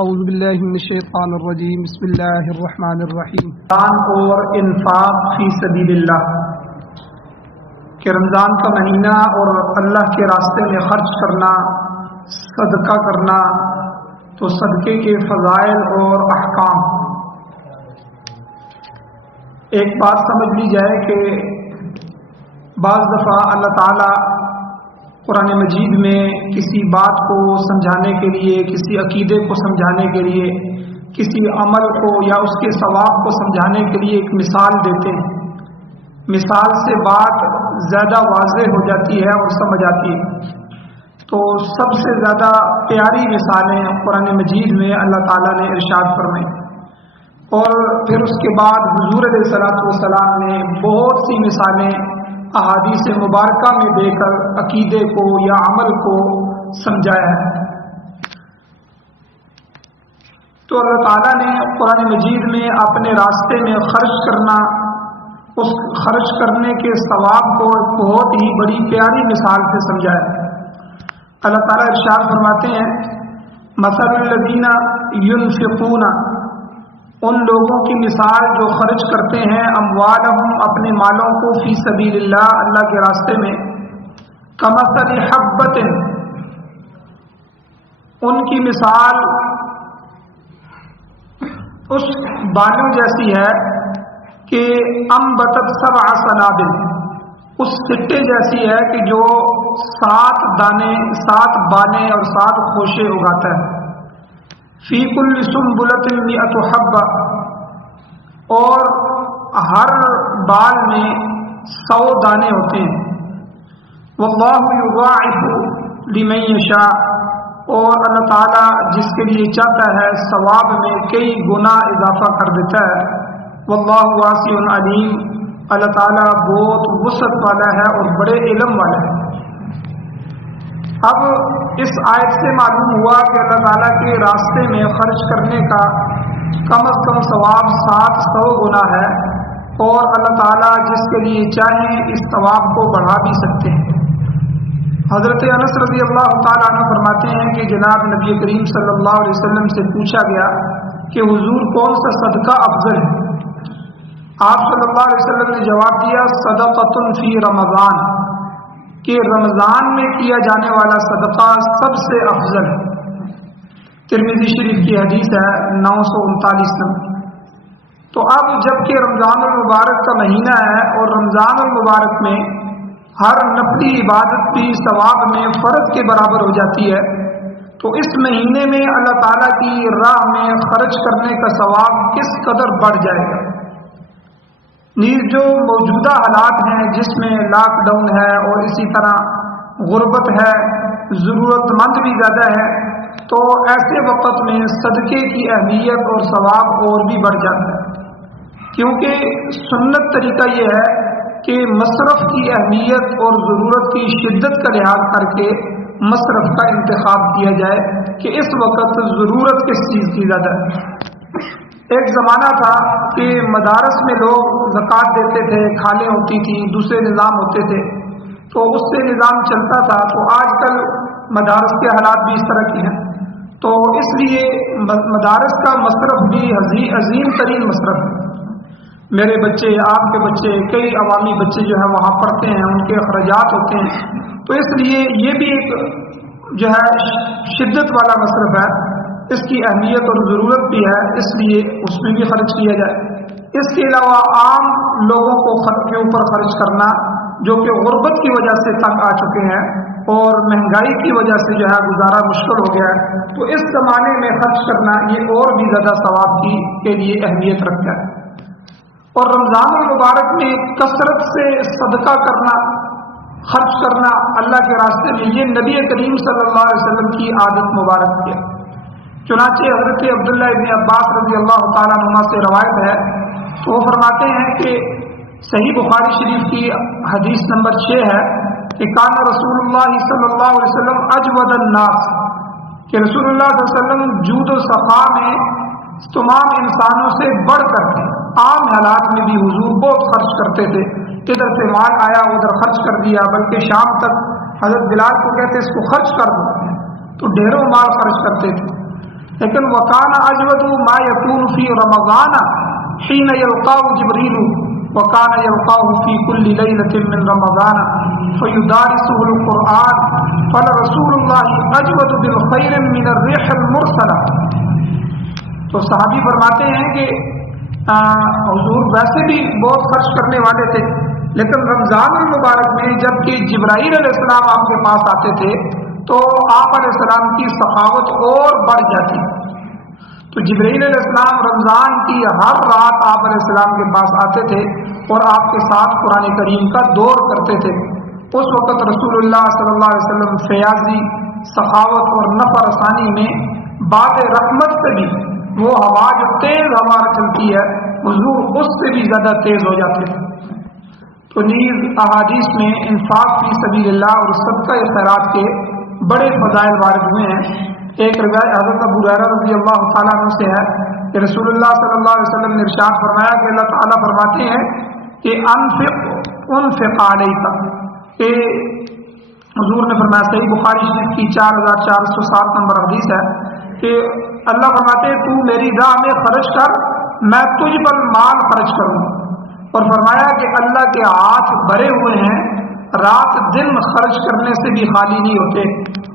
اعوذ باللہ من الشیطان الرجیم بسم اللہ الرحمن الرحیم۔ دان اور انفاق فی سبیل اللہ کہ رمضان کا مہینہ اور اللہ کے راستے میں خرچ کرنا، صدقہ کرنا، تو صدقے کے فضائل اور احکام۔ ایک بات سمجھ لی جائے کہ بعض دفعہ اللہ تعالیٰ قرآن مجید میں کسی بات کو سمجھانے کے لیے، کسی عقیدے کو سمجھانے کے لیے، کسی عمل کو یا اس کے ثواب کو سمجھانے کے لیے ایک مثال دیتے ہیں۔ مثال سے بات زیادہ واضح ہو جاتی ہے اور سمجھ آتی ہے۔ تو سب سے زیادہ پیاری مثالیں قرآن مجید میں اللہ تعالیٰ نے ارشاد فرمائی، اور پھر اس کے بعد حضور علیہ الصلوۃ والسلام نے بہت سی مثالیں احادیث مبارکہ میں دے کر عقیدے کو یا عمل کو سمجھایا ہے۔ تو اللہ تعالیٰ نے قرآن مجید میں اپنے راستے میں خرچ کرنا، اس خرچ کرنے کے ثواب کو بہت ہی بڑی پیاری مثال سے سمجھایا ہے۔ اللہ تعالیٰ ارشاد فرماتے ہیں، مثل الذین ينفقون، ان لوگوں کی مثال جو خرچ کرتے ہیں، اموالہم، اپنے مالوں کو، فی سبیل اللہ، اللہ کے راستے میں، کمثل حبۃ، ان کی مثال اس بالوں جیسی ہے کہ انبتت سبع سنابل، اس سٹے جیسی ہے کہ جو 7 دانے، 7 بانے اور 7 خوشے اگاتا ہے۔ فی کل سنبلۃ مئۃ حبۃ، اور ہر بال میں 100 دانے ہوتے ہیں۔ واللہ یضاعف لمن یشاء، اور اللہ تعالیٰ جس کے لیے چاہتا ہے ثواب میں کئی گنا اضافہ کر دیتا ہے۔ واللہ واسع علیم، اللہ تعالیٰ بہت وسعت والا ہے اور بڑے علم والا ہے۔ اب اس آیت سے معلوم ہوا کہ اللہ تعالیٰ کے راستے میں خرچ کرنے کا کم از کم ثواب 700 گنا ہے، اور اللہ تعالیٰ جس کے لیے چاہیں اس ثواب کو بڑھا بھی سکتے ہیں۔ حضرت انس رضی اللہ تعالیٰ عنہ فرماتے ہیں کہ جناب نبی کریم صلی اللہ علیہ وسلم سے پوچھا گیا کہ حضور کون سا صدقہ افضل ہے؟ آپ صلی اللہ علیہ وسلم نے جواب دیا، صدقۃ فی رمضان، کہ رمضان میں کیا جانے والا صدقہ سب سے افضل ہے۔ ترمذی شریف کی حدیث ہے 939 نمبر۔ تو اب جب کہ رمضان المبارک کا مہینہ ہے اور رمضان المبارک میں ہر نفلی عبادت بھی ثواب میں فرض کے برابر ہو جاتی ہے، تو اس مہینے میں اللہ تعالیٰ کی راہ میں خرچ کرنے کا ثواب کس قدر بڑھ جائے گا۔ نیز جو موجودہ حالات ہیں جس میں لاک ڈاؤن ہے اور اسی طرح غربت ہے، ضرورت مند بھی زیادہ ہے، تو ایسے وقت میں صدقے کی اہمیت اور ثواب اور بھی بڑھ جاتا ہے، کیونکہ سنت طریقہ یہ ہے کہ مصرف کی اہمیت اور ضرورت کی شدت کا لحاظ کر کے مصرف کا انتخاب کیا جائے کہ اس وقت ضرورت کس چیز کی زیادہ ہے۔ ایک زمانہ تھا کہ مدارس میں لوگ زکوٰۃ دیتے تھے، کھالیں ہوتی تھی، دوسرے نظام ہوتے تھے، تو اس سے نظام چلتا تھا۔ تو آج کل مدارس کے حالات بھی اس طرح کے ہیں، تو اس لیے مدارس کا مصرف بھی عظیم ترین مصرف ہے۔ میرے بچے، آپ کے بچے، کئی عوامی بچے جو ہیں وہاں پڑھتے ہیں، ان کے اخراجات ہوتے ہیں، تو اس لیے یہ بھی ایک جو ہے شدت والا مصرف ہے، اس کی اہمیت اور ضرورت بھی ہے، اس لیے اس میں بھی خرچ کیا جائے۔ اس کے علاوہ عام لوگوں کو کے اوپر خرچ کرنا جو کہ غربت کی وجہ سے تنگ آ چکے ہیں اور مہنگائی کی وجہ سے جو ہے گزارا مشکل ہو گیا ہے، تو اس زمانے میں خرچ کرنا یہ اور بھی زیادہ ثواب کے لیے اہمیت رکھتا ہے۔ اور رمضان المبارک میں کثرت سے صدقہ کرنا، خرچ کرنا اللہ کے راستے میں، یہ نبی کریم صلی اللہ علیہ وسلم کی عادت مبارک ہے۔ چنانچہ حضرت عبداللہ ابن عباس رضی اللہ تعالیٰ عنہ سے روایت ہے، تو وہ فرماتے ہیں کہ صحیح بخاری شریف کی حدیث نمبر 6 ہے کہ کان رسول اللہ صلی اللہ علیہ وسلم اجود الناس، کہ رسول اللہ صلی اللہ علیہ وسلم جود و سخا میں تمام انسانوں سے بڑھ کر عام حالات میں بھی حضور بہت خرچ کرتے تھے، ادھر سے مال آیا ادھر خرچ کر دیا، بلکہ شام تک حضرت بلال کو کہتے اس کو خرچ کر دو، تو ڈھیروں مال خرچ کرتے تھے۔ لیکن وکان اجود ما یکون فی رمضان حین یلقاه جبریل وکان یلقاه فی کل لیلۃ من رمضان فیدارسه القرآن فلرسول اللہ اجود بالخیر من الريح المرسلہ. تو صحابی فرماتے ہیں کہ حضور ویسے بھی بہت خرچ کرنے والے تھے، لیکن رمضان المبارک میں جب کہ جبرائیل علیہ السلام آپ کے پاس آتے تھے تو آپ علیہ السلام کی سخاوت اور بڑھ جاتی. تو جبرائیل علیہ السلام رمضان کی ہر رات آپ علیہ السلام کے پاس آتے تھے اور آپ کے ساتھ قرآن کریم کا دور کرتے تھے. اس وقت رسول اللہ صلی اللہ علیہ وسلم فیاضی، سخاوت اور نفع رسانی میں باد رحمت سے بھی وہ ہوا جو تیز ہوا چلتی ہے حضور اس سے بھی زیادہ تیز ہو جاتے ہیں. تو نیز احادیث میں انفاق فی سبیل اللہ اور صدقہ خیرات کے بڑے فضائل وارد ہوئے ہیں. ایک روایت حضرت ابو ہریرہ رضی اللہ تعالیٰ عنہ سے ہے کہ رسول اللہ صلی اللہ علیہ وسلم نے ارشاد فرمایا کہ اللہ تعالیٰ فرماتے ہیں کہ انفق علیک، کہ حضور نے فرمایا، صحیح بخاری شریف کی 4407 نمبر حدیث ہے کہ اللہ فرماتے ہیں تو میری راہ میں خرچ کر، میں تجھ پر مال خرچ کروں. اور فرمایا کہ اللہ کے ہاتھ بھرے ہوئے ہیں، رات دن خرچ کرنے سے بھی خالی نہیں ہوتے.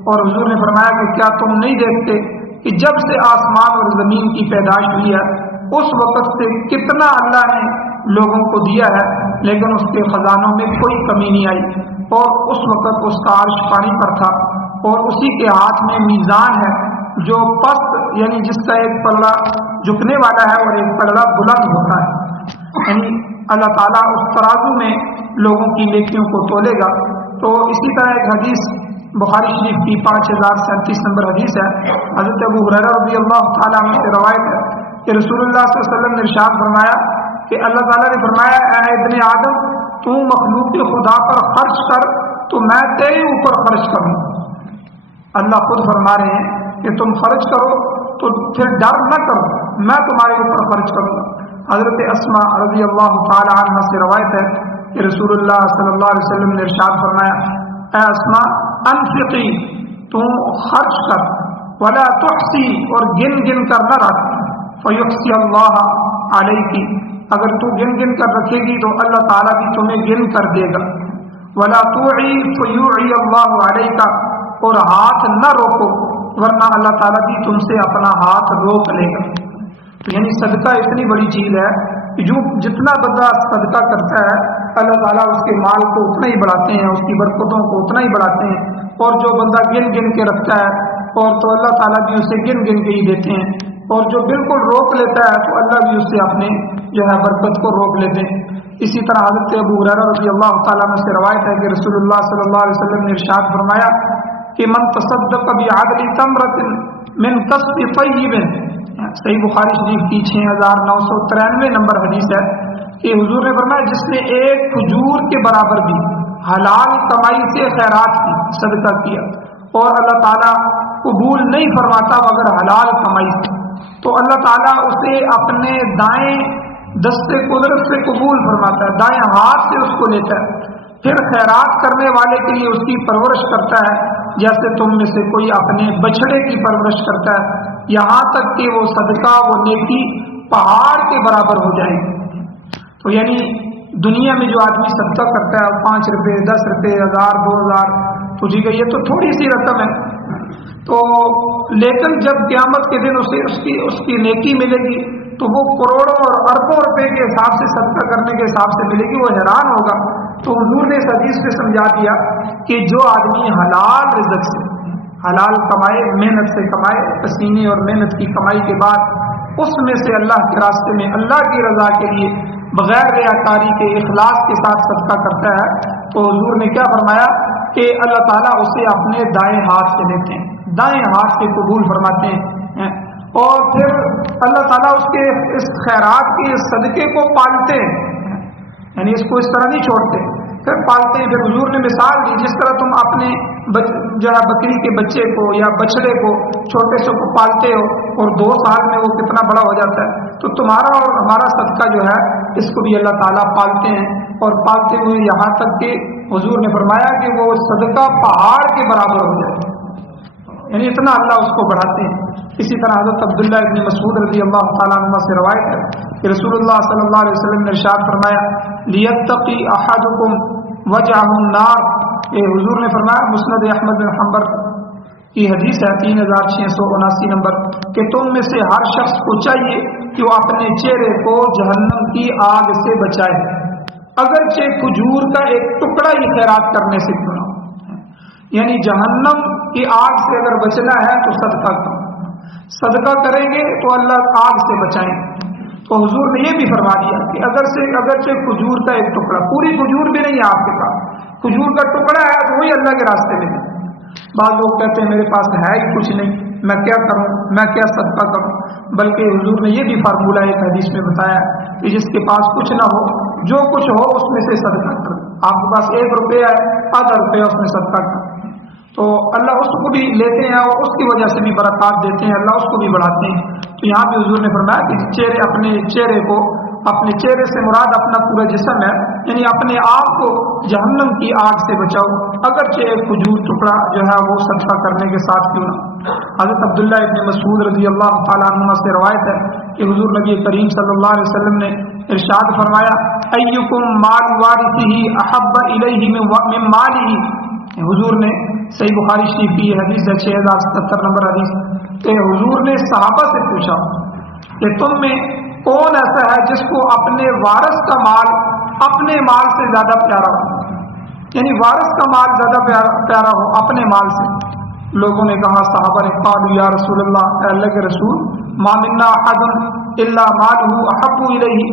اور حضور نے فرمایا کہ کیا تم نہیں دیکھتے کہ جب سے آسمان اور زمین کی پیدائش ہوئی ہے اس وقت سے کتنا اللہ نے لوگوں کو دیا ہے، لیکن اس کے خزانوں میں کوئی کمی نہیں آئی. اور اس وقت اس کا عرش پانی پر تھا اور اسی کے ہاتھ میں میزان ہے جو پست، یعنی جس کا ایک پلڑا جھکنے والا ہے اور ایک پلڑا بلند ہوتا ہے. یعنی اللہ تعالیٰ اس ترازو میں لوگوں کی نیکیوں کو تولے گا. تو اسی طرح ایک حدیث بخاری شریف کی 5037 نمبر حدیث ہے، حضرت ابو ہریرہ رضی اللہ تعالیٰ عنہ سے روایت ہے کہ رسول اللہ صلی اللہ علیہ وسلم نے ارشاد فرمایا کہ اللہ تعالیٰ نے فرمایا اے ابن آدم تو مخلوق خدا پر خرچ کر تو میں تیرے اوپر خرچ کروں. اللہ خود فرما رہے ہیں کہ تم خرچ کرو تو پھر ڈر نہ کرو، میں تمہارے اوپر خرچ کروں گا. حضرت اسماء رضی اللہ تعالی عنہ سے روایت ہے کہ رسول اللہ صلی اللہ علیہ وسلم نے ارشاد فرمایا اے اسماء انفقی، تم خرچ کر، ولا تحصی، اور گن گن کر نہ رکھ، فیحصی اللہ علیکی، اگر تو گن گن کر رکھے گی تو اللہ تعالیٰ بھی تمہیں گن کر دے گا. ولا توعی فیوعی اللہ علیکا، اور ہاتھ نہ روکو ورنہ اللہ تعالیٰ بھی تم سے اپنا ہاتھ روک لے گا. یعنی صدقہ اتنی بڑی چیز ہے کہ جو جتنا بندہ صدقہ کرتا ہے اللہ تعالیٰ اس کے مال کو اتنا ہی بڑھاتے ہیں، اس کی برکتوں کو اتنا ہی بڑھاتے ہیں. اور جو بندہ گن گن کے رکھتا ہے اور تو اللہ تعالیٰ بھی اسے گن گن کے ہی دیتے ہیں، اور جو بالکل روک لیتا ہے تو اللہ بھی اس سے اپنے جو ہے برکت کو روک لیتے ہیں. اسی طرح حضرت ابو ہریرہ رضی اللہ تعالیٰ عنہ سے روایت ہے کہ رسول اللہ صلی اللہ علیہ وسلم نے ارشاد فرمایا کہ من تصدق بعدل تمرۃ من کسب طیب، صحیح بخاری شریف کی 6993 نمبر حدیث ہے کہ حضور نے فرمایا جس نے ایک کھجور کے برابر بھی حلال کمائی سے خیرات کی، صدقہ کیا، اور اللہ تعالیٰ قبول نہیں فرماتا مگر حلال کمائی سے، تو اللہ تعالیٰ اسے اپنے دائیں دستے قدرت سے قبول فرماتا ہے، دائیں ہاتھ سے اس کو لیتا ہے، پھر خیرات کرنے والے کے لیے اس کی پرورش کرتا ہے جیسے تم میں سے کوئی اپنے بچھڑے کی پرورش کرتا ہے، یہاں تک کہ وہ صدقہ، وہ نیکی پہاڑ کے برابر ہو جائے. تو یعنی دنیا میں جو آدمی صدقہ کرتا ہے 5 روپے 10 روپے 1000 2000 تو ٹھیک ہے یہ تو تھوڑی سی رقم ہے، تو لیکن جب قیامت کے دن اسے اس کی نیکی ملے گی تو وہ کروڑوں اور اربوں روپے کے حساب سے صدقہ کرنے کے حساب سے ملے گی، وہ حیران ہوگا. تو حضور نے اس حدیث سے سمجھا دیا کہ جو آدمی حلال رزق سے حلال کمائے، محنت سے کمائے، پسینے اور محنت کی کمائی کے بعد اس میں سے اللہ کے راستے میں اللہ کی رضا کے لیے بغیر ریاکاری کے اخلاص کے ساتھ صدقہ کرتا ہے، تو حضور نے کیا فرمایا کہ اللہ تعالیٰ اسے اپنے دائیں ہاتھ سے لیتے ہیں، دائیں ہاتھ سے قبول فرماتے ہیں، اور پھر اللہ تعالیٰ اس کے اس خیرات کے اس صدقے کو پالتے ہیں، یعنی اس کو اس طرح نہیں چھوڑتے، پھر پالتے ہیں. پھر حضور نے مثال دی جس طرح تم اپنے جو ہے بکری کے بچے کو یا بچڑے کو چھوٹے سے کو پالتے ہو اور 2 سال میں وہ کتنا بڑا ہو جاتا ہے، تو تمہارا اور ہمارا صدقہ جو ہے اس کو بھی اللہ تعالیٰ پالتے ہیں، اور پالتے ہوئے یہاں تک کہ حضور نے فرمایا کہ وہ صدقہ پہاڑ کے برابر ہو جائے. یعنی اتنا اللہ اس کو بڑھاتے ہیں. اسی طرح حضرت عبداللہ ابن مسعود رضی اللہ تعالیٰ عنہ سے روایت ہے کہ رسول اللہ صلی اللہ علیہ وسلم نے ارشاد فرمایا لیتقی احدکم وجہ النار. حضور نے فرمایا مسند احمد بن حنبل کی حدیث ہے 3679 نمبر کہ تم میں سے ہر شخص کو چاہیے کہ وہ اپنے چہرے کو جہنم کی آگ سے بچائے اگرچہ کھجور کا ایک ٹکڑا ہی خیرات کرنے سے کیوں نہ. یعنی جہنم کی آگ سے اگر بچنا ہے تو صدقہ کرو. صدقہ کریں گے تو اللہ آگ سے بچائیں. تو حضور نے یہ بھی فرما دیا کہ اگرچہ کھجور کا ایک ٹکڑا, پوری کھجور بھی نہیں ہے آپ کے پاس, کھجور کا ٹکڑا ہے تو وہی اللہ کے راستے میں ہے. بعض لوگ کہتے ہیں میرے پاس ہے ہی کچھ نہیں, میں کیا کروں, میں کیا صدقہ کروں. بلکہ حضور نے یہ بھی فارمولہ ایک حدیث میں بتایا کہ جس کے پاس کچھ نہ ہو, جو کچھ ہو اس میں سے صدقہ کرو. آپ کے پاس 1 روپیہ ہے, آدھا روپیہ اس میں صدقہ کرو تو اللہ اس کو بھی لیتے ہیں اور اس کی وجہ سے بھی برکات دیتے ہیں, اللہ اس کو بھی بڑھاتے ہیں. تو یہاں بھی حضور نے فرمایا کہ اپنے چہرے سے مراد اپنا پورا جسم ہے, یعنی اپنے آپ کو جہنم کی آگ سے بچاؤ اگرچہ ایک کھجور ٹکڑا جو ہے وہ صدقہ کرنے کے ساتھ کیوں نہ. حضرت عبداللہ ابن مسعود رضی اللہ تعالیٰ عنہ سے روایت ہے کہ حضور نبی کریم صلی اللہ علیہ وسلم نے ارشاد فرمایا ایکم مال وارثہ احب الیہ من مالہ. حضور نے صحیح بخاری شریف کی حدیث ہے 6077 نمبر حدیث کہ حضور نے صحابہ سے پوچھا کہ تم میں کون ایسا ہے جس کو اپنے وارث کا مال اپنے مال سے زیادہ پیارا ہو, یعنی وارث کا مال زیادہ پیارا ہو اپنے مال سے. لوگوں نے کہا, صحابہ نے قالوا یا رسول اللہ, اے اللہ کے رسول, ما منا احد الا مالہ احب الیہ,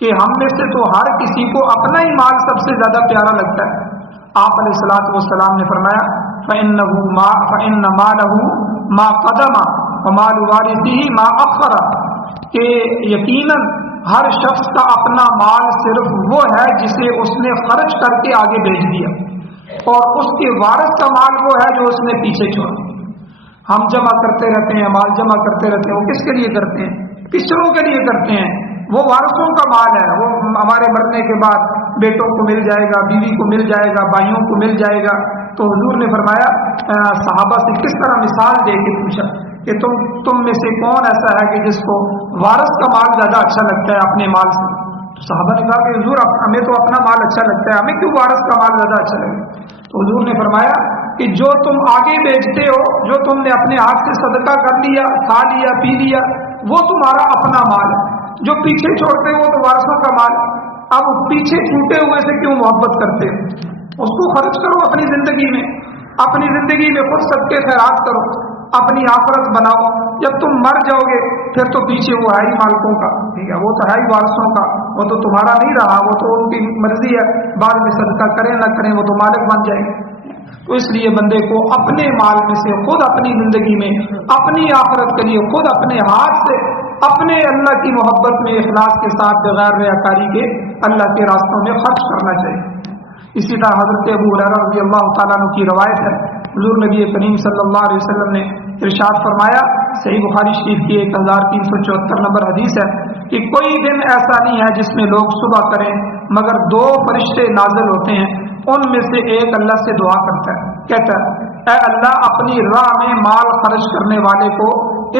کہ ہم میں سے تو ہر کسی کو اپنا ہی مال سب سے زیادہ پیارا لگتا ہے. آپ علیہ الصلوۃ والسلام نے فرمایا فإن مالہ ما قدم ومال وارثہ ما اخر, کہ یقیناً ہر شخص کا اپنا مال صرف وہ ہے جسے اس نے خرچ کر کے آگے بھیج دیا, اور اس کے وارث کا مال وہ ہے جو اس نے پیچھے چھوڑا. ہم جمع کرتے رہتے ہیں, مال جمع کرتے رہتے ہیں, وہ کس کے لیے کرتے ہیں, پچھڑوں کے لیے کرتے ہیں. وہ وارثوں کا مال ہے, وہ ہمارے مرنے کے بعد بیٹوں کو مل جائے گا, بیوی کو مل جائے گا, بھائیوں کو مل جائے گا. تو حضور نے فرمایا صحابہ سے کس طرح مثال دے کے پوچھا کہ تم میں سے کون ایسا ہے کہ جس کو وارث کا مال زیادہ اچھا لگتا ہے اپنے مال سے. تو صحابہ نے کہا کہ حضور ہمیں تو اپنا مال اچھا لگتا ہے, ہمیں کیوں وارث کا مال زیادہ اچھا لگتا. تو حضور نے فرمایا کہ جو تم آگے بیچتے ہو, جو تم نے اپنے ہاتھ سے صدقہ کر لیا, کھا لیا, پی لیا, وہ تمہارا اپنا مال ہے. جو پیچھے چھوڑتے ہو تو وارثوں کا مال. اب پیچھے چھوٹے ہوئے سے کیوں محبت کرتے ہو, اس کو خرچ کرو اپنی زندگی میں خود صدقے خیرات کرو, اپنی آخرت بناؤ. جب تم مر جاؤ گے پھر تو پیچھے وہ ہے ہی مالکوں کا, ٹھیک ہے, وہ تو ہے ہی وارثوں کا, وہ تو تمہارا نہیں رہا, وہ تو ان کی مرضی ہے, بعد میں صدقہ کریں نہ کریں وہ تو مالک بن جائیں گے. تو اس لیے بندے کو اپنے مال میں سے خود اپنی زندگی میں اپنی آخرت کے لیے خود اپنے ہاتھ سے اپنے اللہ کی محبت میں اخلاص کے ساتھ بغیر ریاکاری کے اللہ کے راستوں میں خرچ کرنا چاہیے. اسی طرح حضرت ابو ہریرہ رضی اللہ تعالیٰ عنہ کی روایت ہے, حضور نبی کریم صلی اللہ علیہ وسلم نے ارشاد فرمایا, صحیح بخاری شریف کی 1374 نمبر حدیث ہے کہ کوئی دن ایسا نہیں ہے جس میں لوگ صبح کریں مگر 2 فرشتے نازل ہوتے ہیں, ان میں سے ایک اللہ سے دعا کرتا ہے, کہتا ہے اے اللہ اپنی راہ میں مال خرچ کرنے والے کو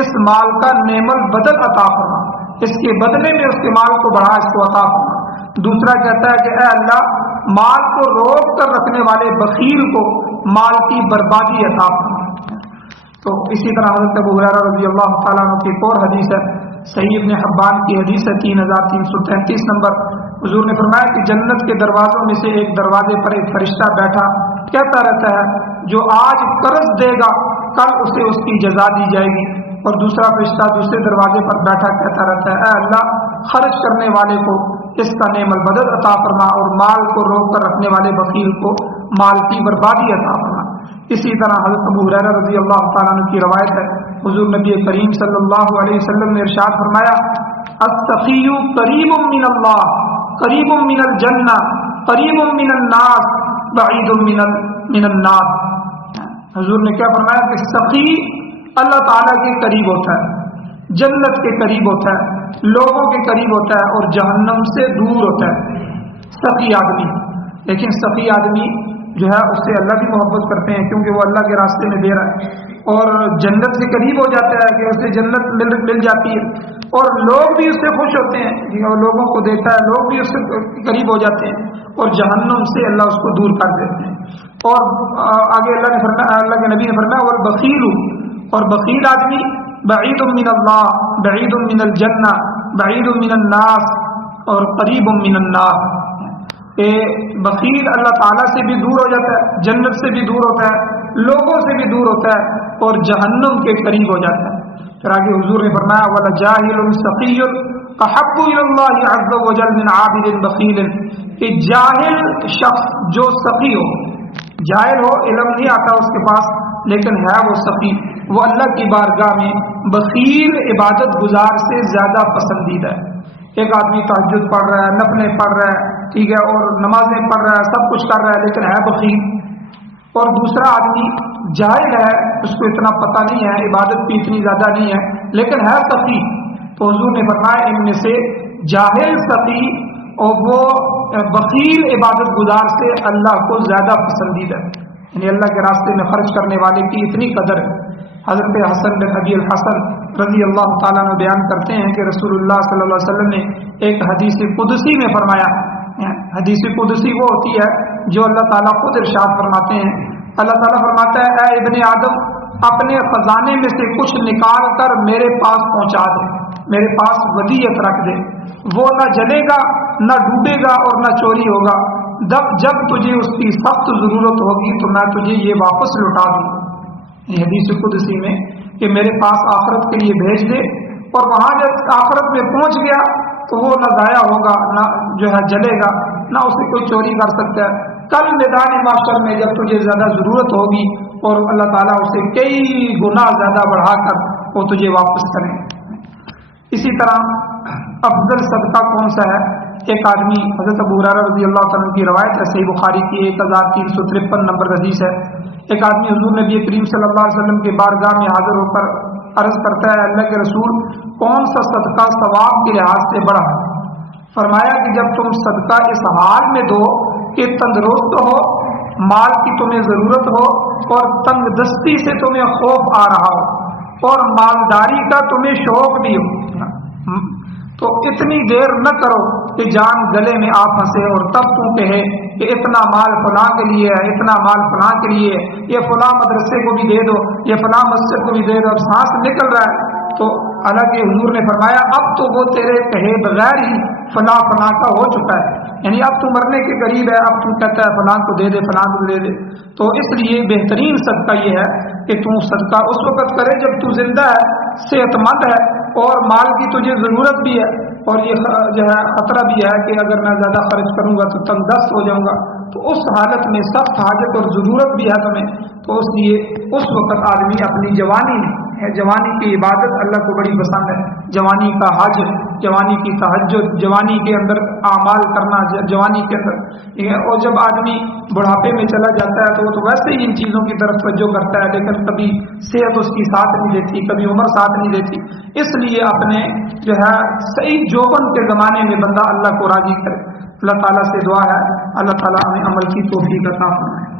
اس مال کا نعم البدل عطا فرما, اس کے بدلے میں اس کے مال کو بڑھا, اس کو عطا فرما. دوسرا کہتا ہے کہ اے اللہ مال کو روک کر رکھنے والے بخیل کو مال کی بربادی عطا فرما. تو اسی طرح حضرت ابو ہریرہ رضی اللہ تعالیٰ عنہ کی ایک اور حدیث ہے, صحیح ابن حبان کی حدیث ہے 3333 نمبر. حضور نے فرمایا کہ جنت کے دروازوں میں سے ایک دروازے پر ایک فرشتہ بیٹھا کہتا رہتا ہے جو آج قرض دے گا کل اسے اس کی جزا دی جائے گی. اور دوسرا فرشتہ دوسرے دروازے پر بیٹھا کہتا رہتا ہے اے اللہ خرچ کرنے والے کو اس کا نعم البدل عطا فرما, اور مال کو روک کر رکھنے والے بخیل کو مال کی بربادی عطا فرما. اسی طرح حضرت ابو ہریرہ رضی اللہ تعالیٰ عنہ کی روایت ہے, حضور نبی کریم صلی اللہ علیہ وسلم نے ارشاد فرمایا السخی قریب من اللہ, قریب من الجنہ, قریب من الناس, بعید من النار. حضور نے کیا فرمایا کہ سخی اللہ تعالیٰ کے قریب ہوتا ہے, جنت کے قریب ہوتا ہے, لوگوں کے قریب ہوتا ہے, اور جہنم سے دور ہوتا ہے. سخی آدمی, لیکن سخی آدمی جو ہے اس سے اللہ بھی محبت کرتے ہیں کیونکہ وہ اللہ کے راستے میں دے رہا ہے، اور جنت سے قریب ہو جاتا ہے کہ اسے جنت مل جاتی ہے، اور لوگ بھی اس سے خوش ہوتے ہیں، اور لوگوں کو دیتا ہے، لوگ بھی اس سے قریب ہو جاتے ہیں، اور جہنم سے اللہ اس کو دور کر دیتے ہیں۔ اور آگے اللہ نے فرمایا، اللہ کے نبی نے فرمایا والبخیل، اور بخیل آدمی بعید من اللہ، بعید من الجنہ، بعید من الناس، اور قریب من النار، کہ بخیل اللہ تعالیٰ سے بھی دور ہو جاتا ہے، جنت سے بھی دور ہوتا ہے، لوگوں سے بھی دور ہوتا ہے، اور جہنم کے قریب ہو جاتا ہے۔ پھر آگے حضور نے فرمایا وَلَجَاهِلٌ سَقِيٌّ أَحَبُّ إِلَى اللَّهِ عَزَّ وَجَلَّ مِنْ عَابِدٍ بَخِيلٍ، کہ جاہل شخص جو سقی ہو، جاہل ہو، علم نہیں آتا اس کے پاس لیکن ہے وہ سقی، وہ اللہ کی بارگاہ میں بخیل عبادت گزار سے زیادہ پسندیدہ ہے۔ ایک آدمی تہجد پڑھ رہا ہے، نفلیں پڑھ رہا ہے، ٹھیک ہے، اور نمازیں پڑھ رہا ہے، سب کچھ کر رہا ہے، لیکن ہے بخیل، اور دوسرا آدمی جاہل ہے، اس کو اتنا پتہ نہیں ہے، عبادت بھی اتنی زیادہ نہیں ہے لیکن ہے سقی، تو حضور نے فرمایا ان میں سے جاہل سقی اور وہ بخیل عبادت گزار سے اللہ کو زیادہ پسندیدہ ہے، یعنی اللہ کے راستے میں خرچ کرنے والے کی اتنی قدر ہے۔ حضرت حسن بن ابی الحسن رضی اللہ تعالیٰ عنہ بیان کرتے ہیں کہ رسول اللہ صلی اللہ علیہ وسلم نے ایک حدیث قدسی میں فرمایا، حدیث قدسی وہ ہوتی ہے جو اللہ تعالیٰ خود ارشاد فرماتے ہیں، اللہ تعالیٰ فرماتا ہے اے ابن آدم اپنے خزانے میں سے کچھ نکال کر میرے پاس پہنچا دے، میرے پاس ودیعت رکھ دے، وہ نہ جلے گا، نہ ڈوبے گا، اور نہ چوری ہوگا، جب تجھے اس کی سخت ضرورت ہوگی تو میں تجھے یہ واپس لوٹا دوں۔ یہ حدیث قدسی میں کہ میرے پاس آخرت کے لیے بھیج دے، اور وہاں جب آخرت میں پہنچ گیا تو وہ نہ ضائع ہوگا، نہ جو ہے جلے گا، نہ اسے کوئی چوری کر سکتا ہے۔ کل میدان محشر میں جب تجھے زیادہ ضرورت ہوگی اور اللہ تعالیٰ اسے کئی گنا زیادہ بڑھا کر وہ تجھے واپس کریں۔ اسی طرح افضل صدقہ کون سا ہے؟ ایک آدمی، حضرت ابو ہریرہ رضی اللہ تعالیٰ عنہ کی روایت ہے، صحیح بخاری کی 1353 نمبر حدیث ہے، ایک آدمی حضور نبی کریم صلی اللہ علیہ وسلم کے بارگاہ میں حاضر ہو کر عرض کرتا ہے اللہ کے رسول کون سا صدقہ ثواب کے لحاظ سے بڑا ہے؟ فرمایا کہ جب تم صدقہ اس حال میں دو کہ تندرست ہو، مال کی تمہیں ضرورت ہو، اور تنگ دستی سے تمہیں خوف آ رہا ہو، اور مالداری کا تمہیں شوق بھی ہو، تو اتنی دیر نہ کرو کہ جان گلے میں آ پھنسے اور تب تم کہے کہ اتنا مال فلاں کے لیے ہے، اتنا مال فلاں کے لیے ہے، یہ فلاں مدرسے کو بھی دے دو، یہ فلاں مسجد کو بھی دے دو، اب سانس نکل رہا ہے، تو حالانکہ حضور نے فرمایا اب تو وہ تیرے کہے بغیر ہی فلاں فلاں کا ہو چکا ہے، یعنی اب تو مرنے کے قریب ہے، اب تو کہتا ہے فلاں کو دے دے، فلاں کو دے دے۔ تو اس لیے بہترین صدقہ یہ ہے کہ تو صدقہ اس وقت کرے جب تو زندہ ہے، صحت مند ہے، اور مال کی تجھے ضرورت بھی ہے، اور یہ جو ہے خطرہ بھی ہے کہ اگر میں زیادہ خرچ کروں گا تو تنگ دست ہو جاؤں گا، تو اس حالت میں سخت حاجت اور ضرورت بھی ہے تمہیں، تو اس لیے اس وقت آدمی اپنی جوانی میں، جوانی کی عبادت اللہ کو بڑی پسند ہے، جوانی کا حج، جوانی کی تہجد، جوانی کے اندر اعمال کرنا، جوانی کے اندر، اور جب آدمی بڑھاپے میں چلا جاتا ہے تو وہ تو ویسے ہی ان چیزوں کی طرف توجہ کرتا ہے، لیکن کبھی صحت اس کی ساتھ نہیں دیتی، کبھی عمر ساتھ نہیں دیتی، اس لیے اپنے جو ہے صحیح جوبن کے زمانے میں بندہ اللہ کو راضی کرے۔ اللہ تعالیٰ سے دعا ہے اللہ تعالیٰ ہمیں عمل کی توفیق عطا فرمائے۔